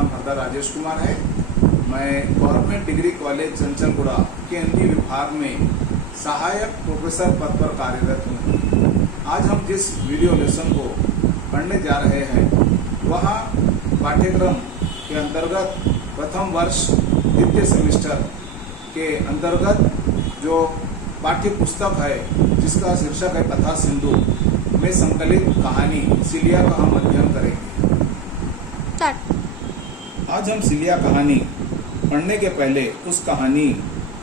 नाम हरदा राजेश कुमार है। मैं गवर्नमेंट डिग्री कॉलेज चंचलगुड़ा के हिंदी विभाग में सहायक प्रोफेसर पद पर कार्यरत हूँ। आज हम जिस वीडियो लेसन को पढ़ने जा रहे हैं वह पाठ्यक्रम के अंतर्गत प्रथम वर्ष द्वितीय सेमेस्टर के अंतर्गत जो पाठ्य पुस्तक है जिसका शीर्षक है कथा सिंधु में संकलित कहानी सिलिया का हम अध्ययन करेंगे। आज हम सिलिया कहानी पढ़ने के पहले उस कहानी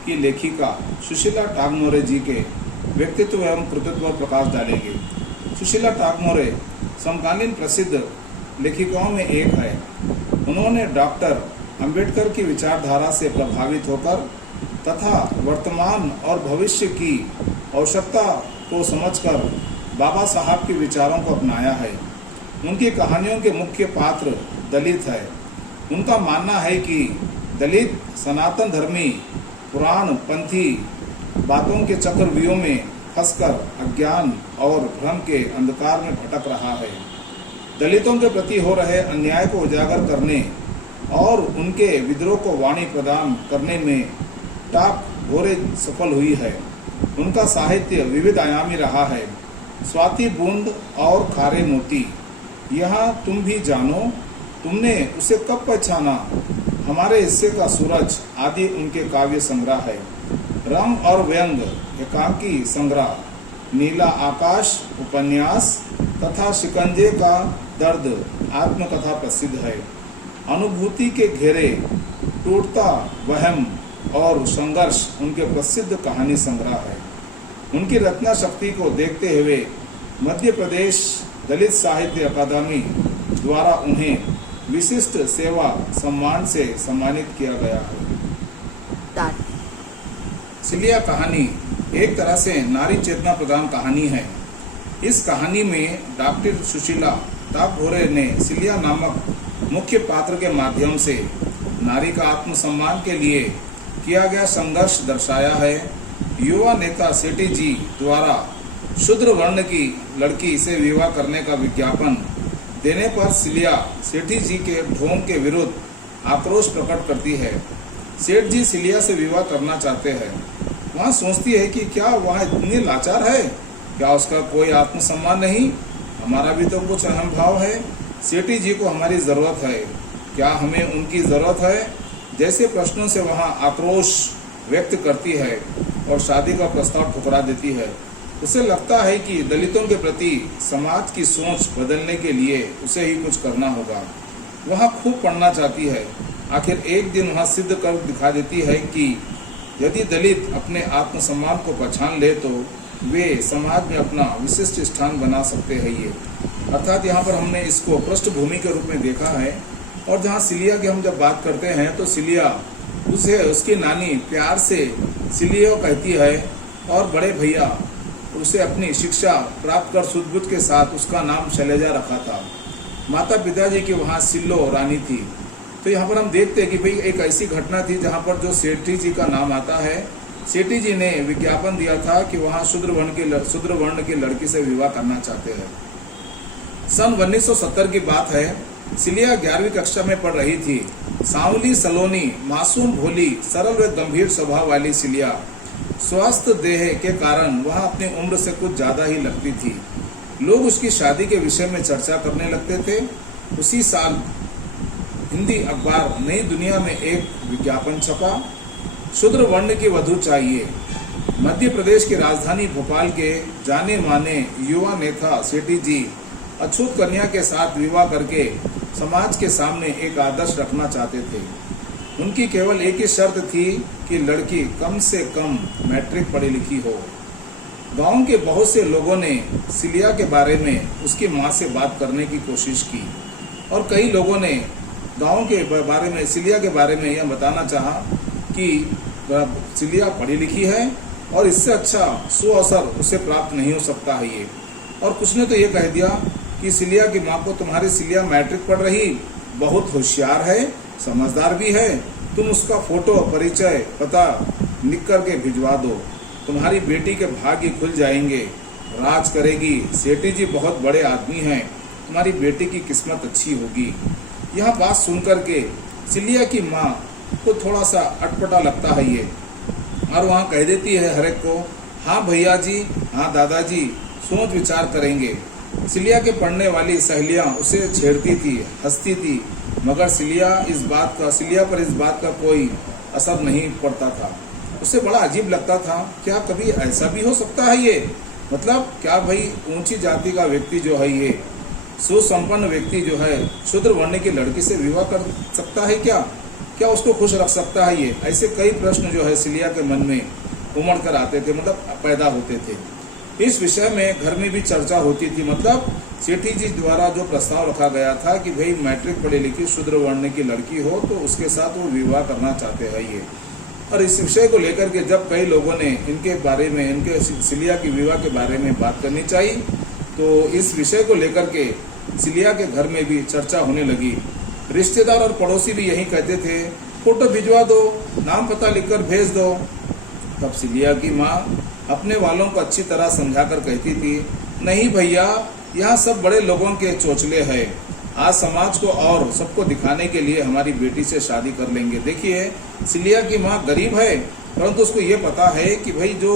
की लेखिका सुशीला टागमोरे जी के व्यक्तित्व एवं कृतित्व पर प्रकाश डालेंगे। सुशीला टागमोरे समकालीन प्रसिद्ध लेखिकाओं में एक है। उन्होंने डॉक्टर अंबेडकर की विचारधारा से प्रभावित होकर तथा वर्तमान और भविष्य की आवश्यकता को समझकर बाबा साहब के विचारों को अपनाया है। उनकी कहानियों के मुख्य पात्र दलित है। उनका मानना है कि दलित सनातन धर्मी पुराण पंथी बातों के चक्रव्यूह में फंसकर अज्ञान और भ्रम के अंधकार में भटक रहा है। दलितों के प्रति हो रहे अन्याय को उजागर करने और उनके विद्रोह को वाणी प्रदान करने में टागमोरे सफल हुई है। उनका साहित्य विविध आयामी रहा है। स्वाति बूंद और खारे मोती, यहाँ तुम भी जानो, तुमने उसे कब पहचाना, हमारे हिस्से का सूरज आदि उनके काव्य संग्रह है। रंग और व्यंग एकांकी संग्रह, नीला आकाश उपन्यास तथा शिकंजे का दर्द आत्मकथा प्रसिद्ध है। अनुभूति के घेरे, टूटता वहम और संघर्ष उनके प्रसिद्ध कहानी संग्रह है। उनकी रचना शक्ति को देखते हुए मध्य प्रदेश दलित साहित्य अकादमी द्वारा उन्हें विशिष्ट सेवा सम्मान से सम्मानित किया गया है। सिलिया कहानी एक तरह से नारी चेतना प्रदान कहानी है। इस कहानी में डॉक्टर सुशीला टागमोरे ने सिलिया नामक मुख्य पात्र के माध्यम से नारी का आत्मसम्मान के लिए किया गया संघर्ष दर्शाया है। युवा नेता सेठी जी द्वारा शूद्र वर्ण की लड़की से विवाह करने का विज्ञापन देने पर सिलिया सेठी जी के ढोंग के विरुद्ध आक्रोश प्रकट करती है। सेठ जी सिलिया से विवाह करना चाहते हैं। वहाँ सोचती है कि क्या वह इतनी लाचार है, क्या उसका कोई आत्मसम्मान नहीं, हमारा भी तो कुछ अहम भाव है। सेठी जी को हमारी जरूरत है, क्या हमें उनकी जरूरत है, जैसे प्रश्नों से वहाँ आक्रोश व्यक्त करती है और शादी का प्रस्ताव ठुकरा देती है। उसे लगता है कि दलितों के प्रति समाज की सोच बदलने के लिए उसे ही कुछ करना होगा। वह खूब पढ़ना चाहती है। आखिर एक दिन वह सिद्ध कर दिखा देती है कि यदि दलित अपने आत्मसम्मान को पहचान ले तो वे समाज में अपना विशिष्ट स्थान बना सकते हैं। ये अर्थात यहाँ पर हमने इसको पृष्ठभूमि के रूप में देखा है। और जहाँ सिलिया की हम जब बात करते हैं तो सिलिया उसे उसकी नानी प्यार से सिलियो कहती है और बड़े भैया उसे अपनी शिक्षा प्राप्त कर सुदबुद्ध के साथ उसका नाम शैलजा रखा था। माता पिताजी की वहाँ सिल्लो रानी थी। तो यहाँ पर हम देखते हैं कि भाई एक ऐसी घटना थी जहाँ पर जो सेठी जी का नाम आता है। सेठी जी ने विज्ञापन दिया था कि वहाँ शूद्र वर्ण की लड़की से विवाह करना चाहते हैं। सन 1970 की बात है। सिलिया 11वीं कक्षा में पढ़ रही थी। सांवली सलोनी, मासूम भोली, सरल व गंभीर स्वभाव वाली सिलिया स्वस्थ देह के कारण वह अपनी उम्र से कुछ ज्यादा ही लगती थी। लोग उसकी शादी के विषय में चर्चा करने लगते थे। उसी साल हिंदी अखबार नई दुनिया में एक विज्ञापन छपा, शूद्र वर्ण की वधू चाहिए। मध्य प्रदेश की राजधानी भोपाल के जाने माने युवा नेता सेठी जी अछूत कन्या के साथ विवाह करके समाज के सामने एक आदर्श रखना चाहते थे। उनकी केवल एक ही शर्त थी कि लड़की कम से कम मैट्रिक पढ़ी लिखी हो। गांव के बहुत से लोगों ने सिलिया के बारे में उसकी मां से बात करने की कोशिश की और कई लोगों ने गांव के बारे में सिलिया के बारे में यह बताना चाहा कि सिलिया पढ़ी लिखी है और इससे अच्छा सुअवसर उसे प्राप्त नहीं हो सकता है ये। और कुछ ने तो ये कह दिया कि सिलिया की माँ को तुम्हारी सिलिया मैट्रिक पढ़ रही, बहुत होशियार है, समझदार भी है, तुम उसका फोटो परिचय पता लिख करके भिजवा दो, तुम्हारी बेटी के भाग्य खुल जाएंगे, राज करेगी। सेठी जी बहुत बड़े आदमी हैं, तुम्हारी बेटी की किस्मत अच्छी होगी। यह बात सुनकर के सिलिया की माँ को थोड़ा सा अटपटा लगता है ये, और वहाँ कह देती है हर एक को, हाँ भैया जी, हाँ दादाजी, सोच विचार करेंगे। सिलिया के पढ़ने वाली सहेलियाँ उसे छेड़ती थी, हंसती थी, मगर सिलिया पर इस बात का कोई असर नहीं पड़ता था। उसे बड़ा अजीब लगता था, क्या कभी ऐसा भी हो सकता है ये? मतलब क्या भाई ऊंची जाति का व्यक्ति जो है, ये सुसंपन्न व्यक्ति जो है, शूद्र वर्ण की लड़की से विवाह कर सकता है क्या? क्या उसको खुश रख सकता है ये? ऐसे कई प्रश्न जो है सिलिया के मन में उमड़ कर आते थे, मतलब पैदा होते थे। इस विषय में घर में भी चर्चा होती थी, मतलब सेठी जी द्वारा जो प्रस्ताव रखा गया था कि भाई मैट्रिक पढ़ी लिखी शूद्र वर्ण की लड़की हो तो उसके साथ वो विवाह करना चाहते हैं ये। और इस विषय को लेकर के जब कई लोगों ने इनके बारे में, इनके सिलिया की विवाह के बारे में बात करनी चाहिए, तो इस विषय को लेकर के सिलिया के घर में भी चर्चा होने लगी। रिश्तेदार और पड़ोसी भी यही कहते थे, फोटो भिजवा दो, नाम पता लिखकर भेज दो। तब सिलिया की माँ अपने वालों को अच्छी तरह समझाकर कहती थी, नहीं भैया, यहाँ सब बड़े लोगों के चोचले हैं, आज समाज को और सबको दिखाने के लिए हमारी बेटी से शादी कर लेंगे। देखिए सिलिया की माँ गरीब है, परंतु उसको ये पता है कि भाई जो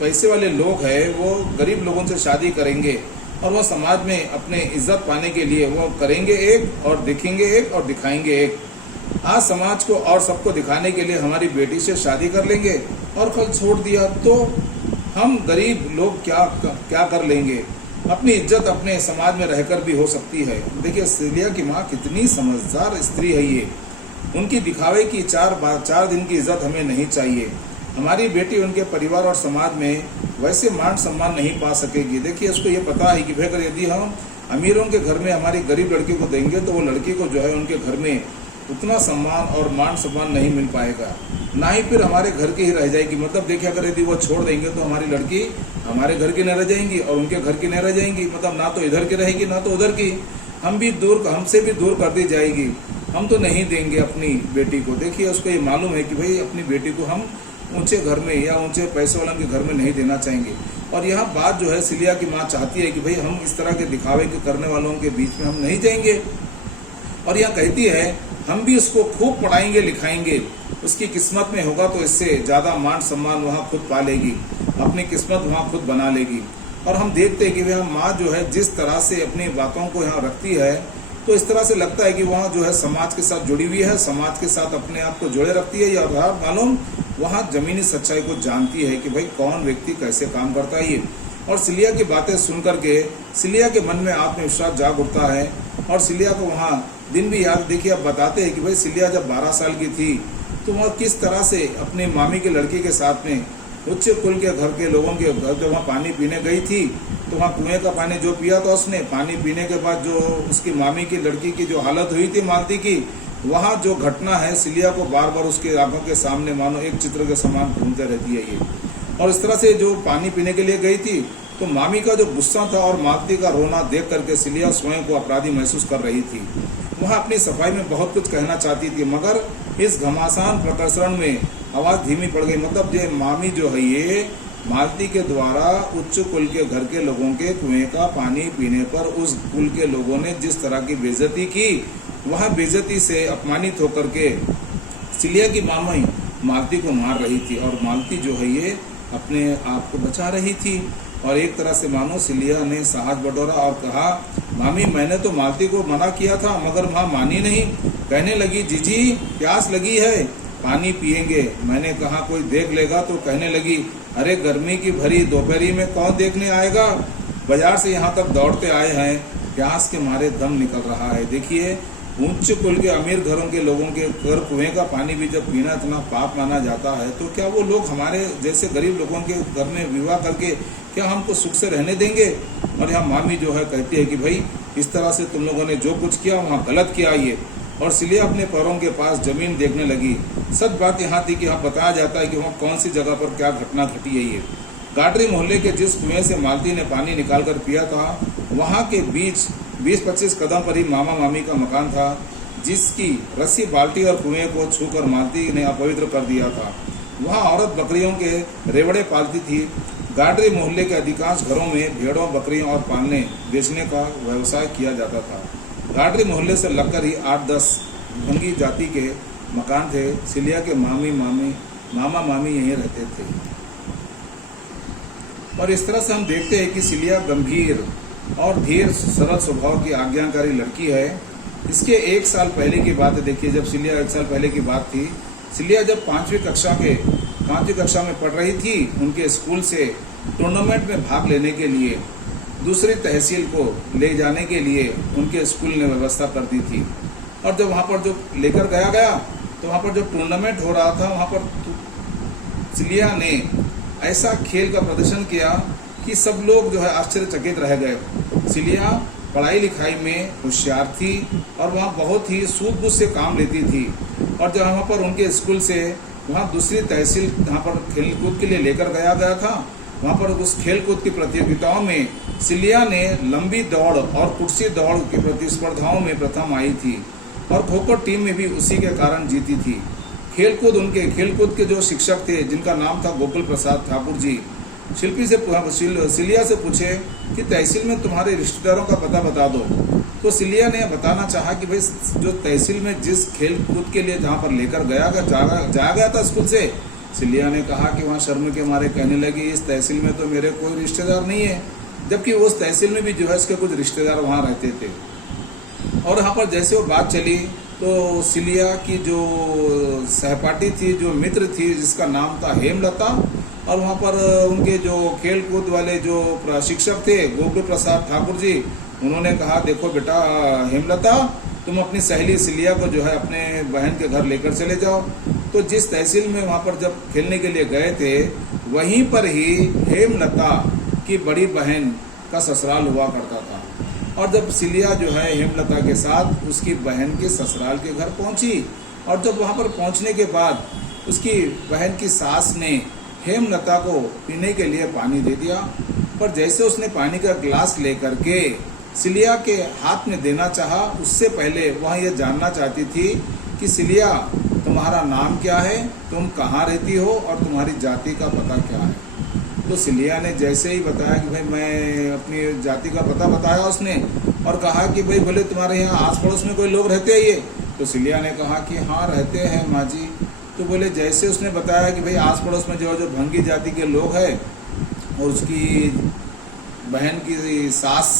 पैसे वाले लोग हैं वो गरीब लोगों से शादी करेंगे और वह समाज में अपने इज्जत पाने के लिए वो करेंगे एक और दिखेंगे एक और दिखाएंगे एक। आज समाज को और सबको दिखाने के लिए हमारी बेटी से शादी कर लेंगे और कल छोड़ दिया तो हम गरीब लोग क्या कर लेंगे? अपनी इज्जत अपने समाज में रहकर भी हो सकती है। देखिए सिलिया की माँ कितनी समझदार स्त्री है ये। उनकी दिखावे की चार दिन की इज्जत हमें नहीं चाहिए। हमारी बेटी उनके परिवार और समाज में वैसे मान सम्मान नहीं पा सकेगी। देखिए उसको ये पता है कि भाई अगर यदि हम अमीरों के घर में हमारी गरीब लड़की को देंगे तो वो लड़की को जो है उनके घर में उतना सम्मान और मान सम्मान नहीं मिल पाएगा, ना ही फिर हमारे घर की ही रह जाएगी। मतलब देखिए अगर यदि वो छोड़ देंगे तो हमारी लड़की हमारे घर की नहीं रह जाएंगी और उनके घर की नहीं रह जाएंगी, मतलब ना तो इधर की रहेगी ना तो उधर की, हमसे भी दूर कर दी जाएगी। हम तो नहीं देंगे अपनी बेटी को। देखिए उसको ये मालूम है कि भाई अपनी बेटी को हम ऊंचे घर में या ऊंचे पैसे वालों के घर में नहीं देना चाहेंगे। और यह बात जो है सिलिया की माँ चाहती है कि भाई हम इस तरह के दिखावे के करने वालों के बीच में हम नहीं जाएंगे। और यह कहती है हम भी उसको खूब पढ़ाएंगे लिखाएंगे, उसकी किस्मत में होगा तो इससे ज़्यादा मान सम्मान वहाँ खुद पा लेगी, अपनी किस्मत वहाँ खुद बना लेगी। और हम देखते हैं कि वह माँ जो है जिस तरह से अपनी बातों को यहाँ रखती है तो इस तरह से लगता है कि वहाँ जो है समाज के साथ जुड़ी हुई है, समाज के साथ अपने आप को जोड़े रखती है, या मालूम वहाँ जमीनी सच्चाई को जानती है कि भाई कौन व्यक्ति कैसे काम करता है ये। और सिलिया की बातें सुन करके सिलिया के मन में आत्मविश्वास जाग उठता है और सिलिया को वहाँ दिन भी याद। देखिए अब बताते हैं कि भाई सिलिया जब 12 साल की थी तो वह किस तरह से अपने मामी के लड़की के साथ में उच्च कुल के घर के लोगों के घर जब वहाँ पानी पीने गई थी तो वहाँ कुएं का पानी जो पिया था उसने, पानी पीने के बाद जो उसकी मामी की लड़की की जो हालत हुई थी मालती की, वहाँ जो घटना है सिलिया को बार बार उसके आंखों के सामने मानो एक चित्र के समान घूमते रहती है ये। और इस तरह से जो पानी पीने के लिए गई थी तो मामी का जो गुस्सा था और मालती का रोना देख करके सिलिया स्वयं को अपराधी महसूस कर रही थी। वह अपनी सफाई में बहुत कुछ कहना चाहती थी मगर इस घमासान प्रकर्षण में आवाज़ धीमी पड़ गई। मतलब ये मामी जो है ये मालती के द्वारा उच्च कुल के घर के लोगों के कुएं का पानी पीने पर उस कुल के लोगों ने जिस तरह की बेइज्जती की, वह बेइज्जती से अपमानित होकर के सिलिया की मामी मालती को मार रही थी और मालती जो है ये अपने आप को बचा रही थी। और एक तरह से मानो सिलिया ने साहस बटोरा और कहा, मामी मैंने तो मालती को मना किया था मगर वहाँ मानी नहीं। कहने लगी, जीजी प्यास लगी है, पानी पिएंगे। मैंने कहा कोई देख लेगा तो कहने लगी, अरे गर्मी की भरी दोपहरी में कौन देखने आएगा, बाजार से यहाँ तक दौड़ते आए हैं, प्यास के मारे दम निकल रहा है। देखिए उच्च कुल के अमीर घरों के लोगों के घर कुएं का पानी भी जब पीना इतना पाप माना जाता है तो क्या वो लोग हमारे जैसे गरीब लोगों के घर में विवाह करके क्या हमको सुख से रहने देंगे? और यहाँ मामी जो है कहती है कि भाई इस तरह से तुम लोगों ने जो कुछ किया वहाँ गलत किया ये। और सिलिया अपने पैरों के पास जमीन देखने लगी। सच बात यहाँ थी कि यहाँ बताया जाता है कि वहाँ कौन सी जगह पर क्या घटना घटी है ये। गाडरी मोहल्ले के जिस कुएं से मालती ने पानी निकाल कर पिया था वहाँ के बीच 20-25 कदम पर ही मामा मामी का मकान था, जिसकी रस्सी बाल्टी और कुएं को छूकर मालती ने अपवित्र कर दिया था। वहाँ औरत बकरियों के रेवड़े पालती थी। गाडरी मोहल्ले के अधिकांश घरों में भेड़ों बकरियों और पालने बेचने का व्यवसाय किया जाता था। गाडरी मोहल्ले से लगकर ही 8-10 भंगी जाति के मकान थे। सिलिया के मामा मामी यहीं रहते थे। और इस तरह से हम देखते हैं कि सिलिया गंभीर और धीर सरल स्वभाव की आज्ञाकारी लड़की है। इसके 1 साल पहले की बात है। देखिए, जब सिलिया 1 साल पहले की बात थी, सिलिया जब 5वीं कक्षा में पढ़ रही थी, उनके स्कूल से टूर्नामेंट में भाग लेने के लिए दूसरी तहसील को ले जाने के लिए उनके स्कूल ने व्यवस्था कर दी थी। और जब वहाँ पर जो लेकर गया तो वहाँ पर जो टूर्नामेंट हो रहा था, वहाँ पर सिलिया ने ऐसा खेल का प्रदर्शन किया कि सब लोग जो है आश्चर्यचकित रह गए। सिलिया पढ़ाई लिखाई में होशियार थी और वहाँ बहुत ही सूझबूझ से काम लेती थी। और जब वहाँ पर उनके स्कूल से वहाँ दूसरी तहसील जहाँ पर खेलकूद के लिए लेकर गया था, वहाँ पर उस खेलकूद की प्रतियोगिताओं में सिलिया ने लंबी दौड़ और कुर्सी दौड़ की प्रतिस्पर्धाओं में प्रथम आई थी और खो-खो टीम में भी उसी के कारण जीती थी। खेलकूद के जो शिक्षक थे, जिनका नाम था गोकुल प्रसाद ठाकुर जी, सिलिया से पूछे कि तहसील में तुम्हारे रिश्तेदारों का पता बता दो। तो सिलिया ने बताना चाहा कि भाई जो तहसील में जिस खेल कूद के लिए जहाँ पर लेकर जाया गया था स्कूल से, सिलिया ने कहा कि वहाँ शर्म के मारे कहने लगी, इस तहसील में तो मेरे कोई रिश्तेदार नहीं है। जबकि उस तहसील में भी जो है इसके कुछ रिश्तेदार वहाँ रहते थे। और यहाँ पर जैसे वो बात चली तो सिलिया की जो सहपाठी थी, जो मित्र थी, जिसका नाम था हेमलता, और वहाँ पर उनके जो खेल कूद वाले जो प्रशिक्षक थे गोकुल प्रसाद ठाकुर जी, उन्होंने कहा, देखो बेटा हेमलता, तुम अपनी सहेली सिलिया को जो है अपने बहन के घर लेकर चले जाओ। तो जिस तहसील में वहाँ पर जब खेलने के लिए गए थे, वहीं पर ही हेमलता की बड़ी बहन का ससुराल हुआ करता था। और जब सिलिया जो है हेमलता के साथ उसकी बहन के ससुराल के घर पहुंची, और जब वहां पर पहुंचने के बाद उसकी बहन की सास ने हेमलता को पीने के लिए पानी दे दिया। पर जैसे उसने पानी का गिलास लेकर के सिलिया के हाथ में देना चाहा, उससे पहले वह यह जानना चाहती थी कि सिलिया, तुम्हारा नाम क्या है, तुम कहाँ रहती हो और तुम्हारी जाति का पता क्या है। तो सिलिया ने जैसे ही बताया कि भाई मैं अपनी जाति का पता बताया उसने, और कहा कि भाई भले तुम्हारे यहाँ आस पड़ोस में कोई लोग रहते हैं ये। तो सिलिया ने कहा कि हाँ रहते हैं माँ जी। तो बोले जैसे उसने बताया कि भाई आस पड़ोस में जो भंगी जाति के लोग हैं, और उसकी बहन की सास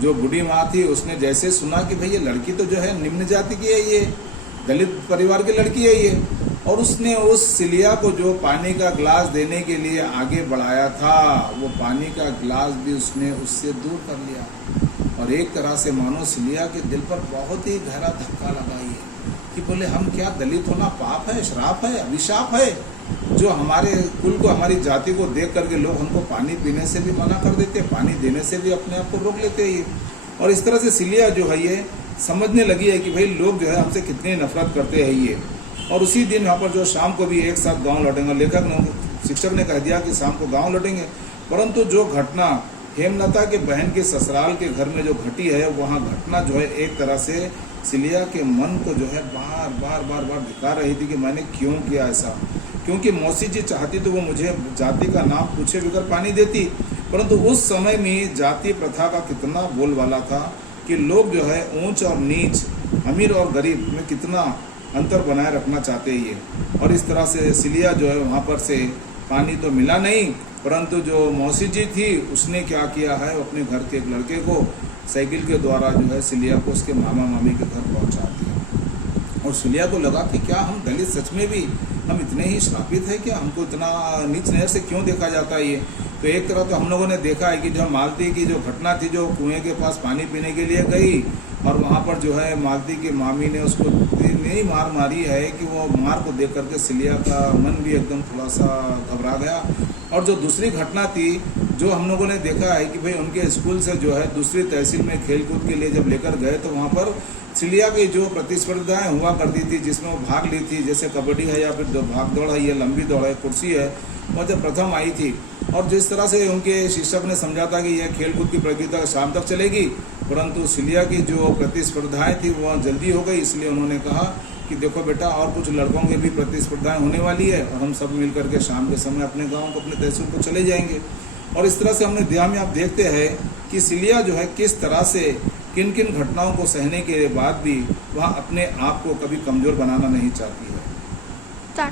जो बूढ़ी माँ थी, उसने जैसे सुना कि भाई ये लड़की तो जो है निम्न जाति की है, ये दलित परिवार की लड़की है ये, और उसने उस सिलिया को जो पानी का गिलास देने के लिए आगे बढ़ाया था, वो पानी का गिलास भी उसने उससे दूर कर लिया। और एक तरह से मानो सिलिया के दिल पर बहुत ही गहरा धक्का लगा ये कि बोले हम क्या, दलित होना पाप है, श्राप है, अभिशाप है, जो हमारे कुल को, हमारी जाति को देख करके लोग हमको पानी पीने से भी मना कर देते, पानी देने से भी अपने आप को रोक लेते हैं ये। और इस तरह से सिलिया जो है ये समझने लगी है कि भाई लोग जो है हमसे कितनी नफरत करते हैं ये। और उसी दिन यहाँ पर जो शाम को भी एक साथ गांव लौटेंगे, लेखक ने, शिक्षक ने कह दिया कि शाम को गांव लौटेंगे। परंतु जो घटना हेमलता के बहन के ससुराल के घर में जो घटी है, वहाँ घटना जो है एक तरह से सिलिया के मन को जो है बार बार धिक्कार रही थी कि मैंने क्यों किया ऐसा। क्योंकि मौसी जी चाहती तो वो मुझे जाति का नाम पूछे बगैर पानी देती, परंतु उस समय में जाति प्रथा का कितना बोलबाला था कि लोग जो है ऊंच और नीच, अमीर और गरीब में कितना अंतर बनाए रखना चाहते हैं ये। और इस तरह से सिलिया जो है वहाँ पर से पानी तो मिला नहीं, परंतु जो मौसी जी थी उसने क्या किया है, अपने घर के एक लड़के को साइकिल के द्वारा जो है सिलिया को उसके मामा मामी के घर पहुँचा दिया। और सिलिया को लगा कि क्या हम दलित सच में भी हम इतने ही श्रापित है, क्या हमको इतना नीच नज़र से क्यों देखा जाता है ये। तो एक तरह तो हम लोगों ने देखा है कि जो मालती की जो घटना थी, जो कुएं के पास पानी पीने के लिए गई और वहाँ पर जो है मालती की मामी ने उसको इतनी मार मारी है कि वो मार को देख करके सिलिया का मन भी एकदम थोड़ा सा घबरा गया। और जो दूसरी घटना थी जो हम लोगों ने देखा है कि भाई उनके स्कूल से जो है दूसरी तहसील में खेल कूद के लिए जब लेकर गए तो वहाँ पर सिलिया की जो प्रतिस्पर्धाएं हुआ करती थी जिसमें वो भाग ली थी, जैसे कबड्डी है या फिर भाग दौड़ है, ये लंबी दौड़ है, कुर्सी है, वो जब प्रथम आई थी। और जिस तरह से उनके शिक्षक ने समझा था कि यह खेल कूद की प्रतियोगिता शाम तक चलेगी, परंतु सिलिया की जो प्रतिस्पर्धाएं थी वह जल्दी हो गई, इसलिए उन्होंने कहा कि देखो बेटा और कुछ लड़कों के भी प्रतिस्पर्धाएं होने वाली है और हम सब मिल करके शाम के समय अपने गाँव को, अपने तहसील को चले जाएंगे। और इस तरह से हमने ध्यान में आप देखते हैं कि सिलिया जो है किस तरह से किन किन घटनाओं को सहने के बाद भी वह अपने आप को कभी कमजोर बनाना नहीं चाहती है।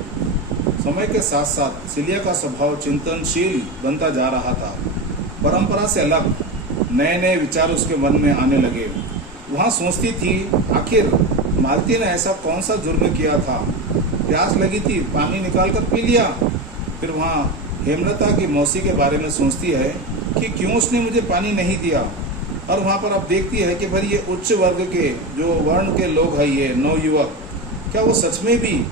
समय के साथ साथ सिलिया का स्वभाव चिंतनशील बनता जा रहा था। परंपरा से अलग नए नए विचार उसके मन में आने लगे। वहाँ सोचती थी, आखिर मालती ने ऐसा कौन सा जुर्म किया था? प्यास लगी थी, पानी निकाल कर पी लिया। फिर वहाँ हेमलता की मौसी के बारे में सोचती है कि क्यों उसने मुझे पानी नहीं दिया। और वहाँ पर अब देखती है कि भाई ये उच्च वर्ग के जो वर्ण के लोग हैं, ये नवयुवक, क्या वो सच में भी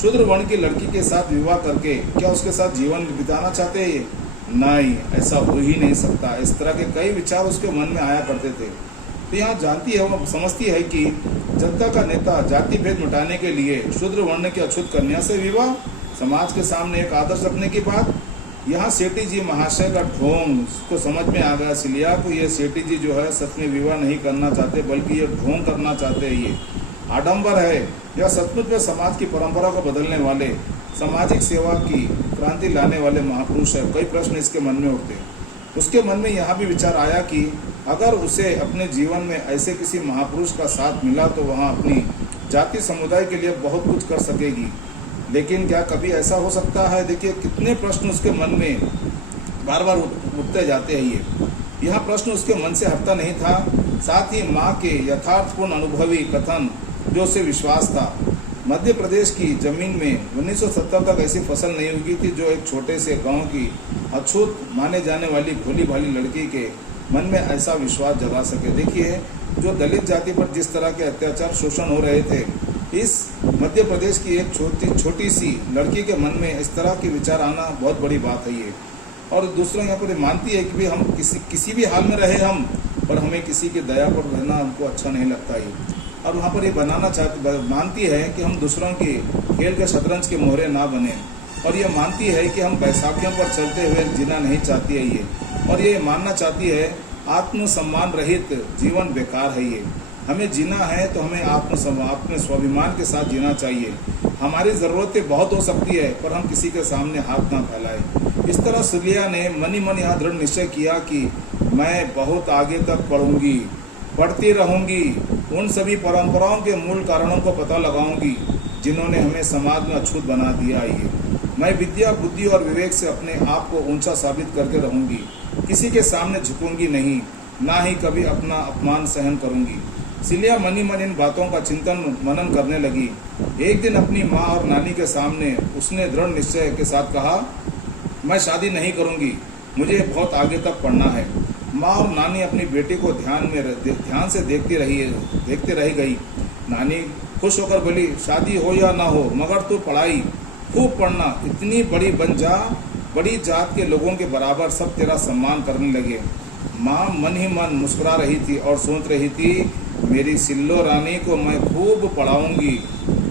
शूद्र वर्ण की लड़की के साथ विवाह करके क्या उसके साथ जीवन बिताना चाहते हैं? नहीं, ऐसा हो ही नहीं सकता। इस तरह के कई विचार उसके मन में आया करते थे। तो यहाँ जानती है, वो समझती है कि जनता का नेता जाति भेद मिटाने के लिए शूद्र वर्ण के अछूत कन्या से विवाह, समाज के सामने एक आदर्श रखने की बात। यहाँ सेठी जी महाशय का ढोंग को समझ में आ गया सिलिया को। ये सेठी जी जो है सच में विवाह नहीं करना चाहते, बल्कि ये ढोंग करना चाहते हैं। ये आडंबर है या सचमुच में समाज की परंपरा को बदलने वाले, सामाजिक सेवा की क्रांति लाने वाले महापुरुष है? कई प्रश्न इसके मन में उठते। उसके मन में यहाँ भी विचार आया कि अगर उसे अपने जीवन में ऐसे किसी महापुरुष का साथ मिला तो वहाँ अपनी जाति समुदाय के लिए बहुत कुछ कर सकेगी। लेकिन क्या कभी ऐसा हो सकता है? देखिए कितने प्रश्न उसके मन में बार बार उठते जाते हैं। यह प्रश्न उसके मन से हटता नहीं था। साथ ही माँ के यथार्थपूर्ण अनुभवी कथन जो उसे विश्वास था। मध्य प्रदेश की जमीन में 1970 तक ऐसी फसल नहीं उगी थी जो एक छोटे से गांव की अछूत माने जाने वाली भोली भाली लड़की के मन में ऐसा विश्वास जगा सके। देखिए जो दलित जाति पर जिस तरह के अत्याचार शोषण हो रहे थे, इस मध्य प्रदेश की एक छोटी सी लड़की के मन में इस तरह के विचार आना बहुत बड़ी बात है ये। और दूसरा यहाँ पर मानती है कि भी हम किसी भी हाल में रहे हम, पर हमें किसी की दया पर रहना हमको अच्छा नहीं लगता ये। और वहाँ पर ये मानती है कि हम दूसरों के खेल के शतरंज के मोहरे ना बने। और ये मानती है कि हम बैसाखियों पर चलते हुए जीना नहीं चाहती है ये। और ये मानना चाहती है आत्मसम्मान रहित जीवन बेकार है ये। हमें जीना है तो हमें अपने स्वाभिमान के साथ जीना चाहिए। हमारी ज़रूरतें बहुत हो सकती है, पर हम किसी के सामने हाथ ना फैलाएं। इस तरह सिलिया ने मन ही मन यहाँ दृढ़ निश्चय किया कि मैं बहुत आगे तक पढ़ूंगी, पढ़ती रहूंगी, उन सभी परंपराओं के मूल कारणों को पता लगाऊंगी जिन्होंने हमें समाज में अछूत बना दिया है। मैं विद्या, बुद्धि और विवेक से अपने आप को ऊंचा साबित करके रहूंगी। किसी के सामने झुकूंगी नहीं, ना ही कभी अपना अपमान सहन करूंगी। सिलिया मन ही मन इन बातों का चिंतन मनन करने लगी। एक दिन अपनी माँ और नानी के सामने उसने दृढ़ निश्चय के साथ कहा, मैं शादी नहीं करूंगी, मुझे बहुत आगे तक पढ़ना है। माँ और नानी अपनी बेटी को ध्यान से देखते रह गई। नानी खुश होकर बोली, शादी हो या ना हो, मगर तू पढ़ाई खूब पढ़ना, इतनी बड़ी बन जा, बड़ी जात के लोगों के बराबर सब तेरा सम्मान करने लगे। माँ मन ही मन मुस्कुरा रही थी और सोच रही थी, मेरी सिल्लो रानी को मैं खूब पढ़ाऊंगी।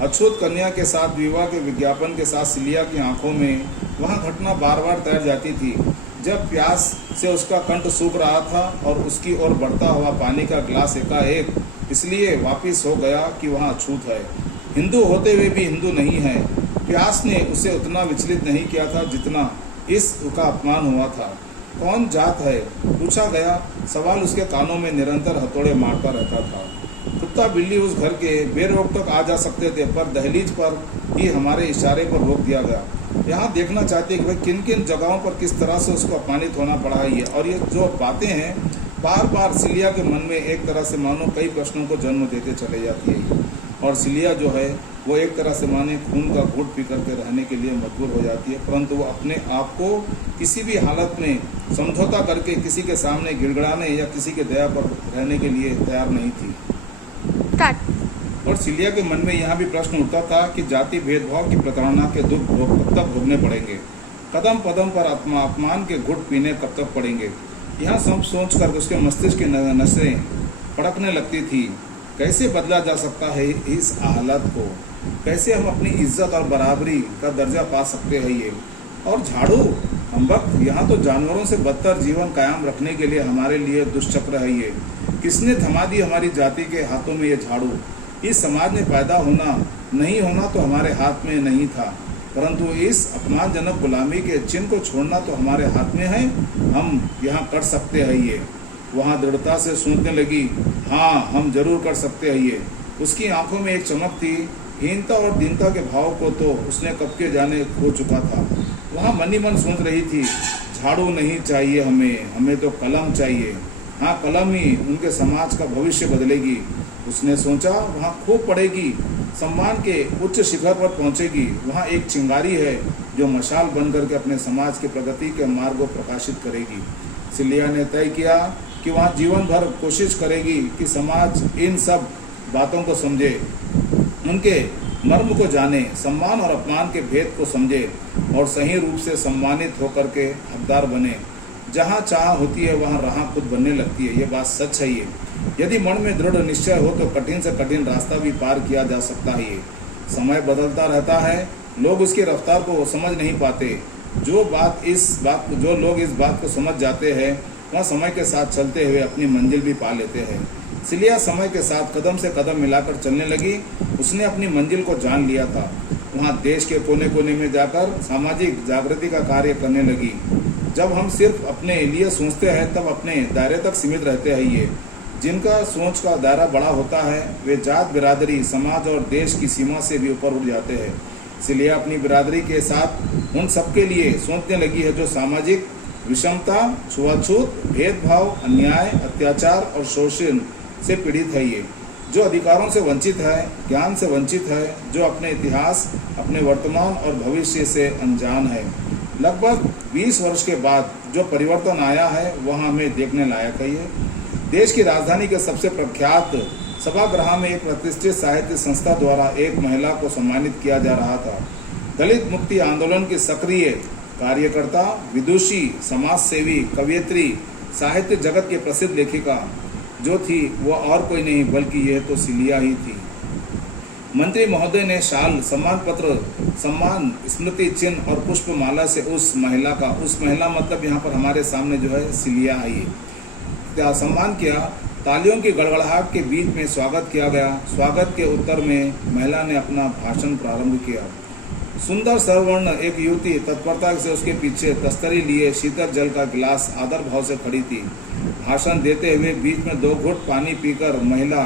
अछूत कन्या के साथ विवाह के विज्ञापन के साथ सिलिया की आंखों में वहाँ घटना बार बार तैर जाती थी। जब प्यास से उसका कंठ सूख रहा था और उसकी ओर बढ़ता हुआ पानी का गिलास एकाएक इसलिए वापिस हो गया कि वहाँ अछूत है, हिंदू होते हुए भी हिंदू नहीं है। प्यास ने उसे उतना विचलित नहीं किया था जितना इसका अपमान हुआ था। कौन जात है, पूछा गया सवाल उसके कानों में निरंतर हथौड़े मारता रहता था। कुत्ता बिल्ली उस घर के बेरोक तक आ जा सकते थे, पर दहलीज पर ही हमारे इशारे पर रोक दिया गया। यहाँ देखना चाहते हैं कि भाई किन किन जगहों पर किस तरह से उसको अपमानित होना पड़ा है ये। और ये जो बातें हैं बार बार सिलिया के मन में एक तरह से मानो कई प्रश्नों को जन्म देते चले जाती है। और सिलिया जो है वो एक तरह से माने खून का घूंट पी करके रहने के लिए मजबूर हो जाती है, परंतु वो अपने आप को किसी भी हालत में समझौता करके किसी के सामने गिड़गिड़ाने या किसी के दया पर रहने के लिए तैयार नहीं थी। और सिलिया के मन में यहाँ भी प्रश्न उठता था कि जाति भेदभाव की प्रताड़ना के दुख कब तक भोगने पड़ेंगे, कदम कदम पर अपमान के घुट पीने कब तक पड़ेंगे। यहाँ सब सोच कर उसके मस्तिष्क की नसें फड़कने लगती थी। कैसे बदला जा सकता है इस हालत को, कैसे हम अपनी इज्जत और बराबरी का दर्जा पा सकते हैं ये। और झाड़ू हम वक्त यहाँ तो जानवरों से बदतर जीवन कायम रखने के लिए हमारे लिए दुष्चक्र है ये। किसने थमा दी हमारी जाति के हाथों में ये झाड़ू। इस समाज में पैदा होना नहीं होना तो हमारे हाथ में नहीं था, परंतु इस अपमानजनक गुलामी के चिन्ह को छोड़ना तो हमारे हाथ में है। हम यहाँ कर सकते हैं ये। वहाँ दृढ़ता से सोचने लगी, हाँ हम जरूर कर सकते हैं ये। उसकी आंखों में एक चमक थी। हीनता और दीनता के भाव को तो उसने कब के जाने खो चुका था। वहाँ मन ही मन सोच रही थी, झाड़ू नहीं चाहिए हमें, हमें तो कलम चाहिए। हाँ, कलम ही उनके समाज का भविष्य बदलेगी। उसने सोचा, वहाँ खूब पढ़ेगी, सम्मान के उच्च शिखर पर पहुँचेगी। वहाँ एक चिंगारी है जो मशाल बन करके अपने समाज की प्रगति के मार्ग को प्रकाशित करेगी। सिलिया ने तय किया कि वहाँ जीवन भर कोशिश करेगी कि समाज इन सब बातों को समझे, उनके मर्म को जाने, सम्मान और अपमान के भेद को समझे और सही रूप से सम्मानित होकर के हकदार बने। जहाँ चाह होती है वहाँ राह खुद बनने लगती है। ये बात सच है। ये यदि मन में दृढ़ निश्चय हो तो कठिन से कठिन रास्ता भी पार किया जा सकता है। ये समय बदलता रहता है, लोग उसकी रफ्तार को समझ नहीं पाते। जो लोग इस बात को समझ जाते हैं वह समय के साथ चलते हुए अपनी मंजिल भी पा लेते हैं। सिलिया समय के साथ कदम से कदम मिलाकर चलने लगी। उसने अपनी मंजिल को जान लिया था। वहाँ देश के कोने कोने में जाकर सामाजिक जागृति का कार्य करने लगी। जब हम सिर्फ अपने लिए सोचते हैं तब अपने दायरे तक सीमित रहते हैं। ये जिनका सोच का दायरा बड़ा होता है वे जात बिरादरी, समाज और देश की सीमा से भी ऊपर उठ जाते हैं। सिलिया अपनी बिरादरी के साथ उन सबके लिए सोचने लगी है जो सामाजिक विषमता, छुआछूत, भेदभाव, अन्याय, अत्याचार और शोषण से पीड़ित है। ये जो अधिकारों से वंचित है, ज्ञान से वंचित है, जो अपने इतिहास, अपने वर्तमान और भविष्य से अनजान है। लगभग 20 वर्ष के बाद जो परिवर्तन आया है वह हमें देखने लायक है। ये देश की राजधानी के सबसे प्रख्यात सभागृह में एक प्रतिष्ठित साहित्य संस्था द्वारा एक महिला को सम्मानित किया जा रहा था। दलित मुक्ति आंदोलन की सक्रिय कार्यकर्ता, विदुषी, समाज सेवी, कवयित्री, साहित्य जगत की प्रसिद्ध लेखिका जो थी वह और कोई नहीं बल्कि यह तो सिलिया ही थी। मंत्री महोदय ने शाल, सम्मान पत्र, सम्मान स्मृति चिन्ह और पुष्पमाला से उस महिला मतलब यहाँ पर हमारे सामने जो है सिलिया है, ये सम्मान किया। तालियों की गड़गड़ाहट के बीच में स्वागत किया गया। स्वागत के उत्तर में महिला ने अपना भाषण प्रारंभ किया। सुंदर सरवर्ण एक युवती तत्परता से उसके पीछे तस्तरी लिए शीतल जल का गिलास आदर भाव से खड़ी थी। भाषण देते हुए बीच में 2 घूंट पानी पीकर महिला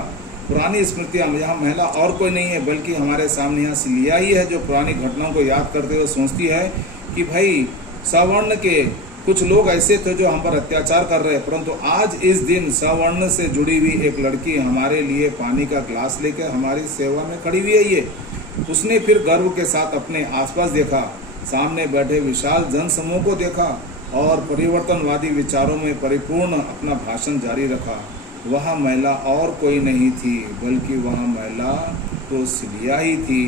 पुरानी स्मृतियां, यहाँ महिला और कोई नहीं है बल्कि हमारे सामने यहाँ सिलिया ही है जो पुरानी घटनाओं को याद करते हुए सोचती है कि भाई सवर्ण के कुछ लोग ऐसे थे जो हम पर अत्याचार कर रहे हैं, परंतु आज इस दिन सवर्ण से जुड़ी हुई एक लड़की हमारे लिए पानी का ग्लास लेकर हमारी सेवा में खड़ी हुई है। ये उसने फिर गर्व के साथ अपने आसपास देखा, सामने बैठे विशाल जनसमूह को देखा और परिवर्तनवादी विचारों में परिपूर्ण अपना भाषण जारी रखा। वह महिला और कोई नहीं थी बल्कि वह महिला तो सिलिया ही थी।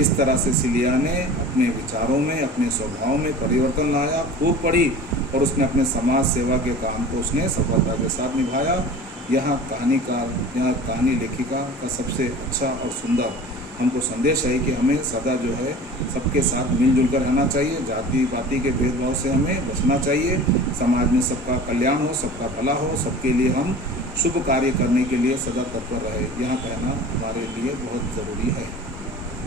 इस तरह से सिलिया ने अपने विचारों में, अपने स्वभाव में परिवर्तन लाया, खूब पढ़ी और उसने अपने समाज सेवा के काम को उसने सफलता के साथ निभाया। यह कहानी लेखिका का सबसे अच्छा और सुंदर हमको संदेश है कि हमें सदा जो है सबके साथ मिलजुल कर रहना चाहिए, जाति पाति के भेदभाव से हमें बचना चाहिए, समाज में सबका कल्याण हो, सबका भला हो, सबके लिए हम शुभ कार्य करने के लिए सदा तत्पर रहे। यह कहना हमारे लिए बहुत ज़रूरी है।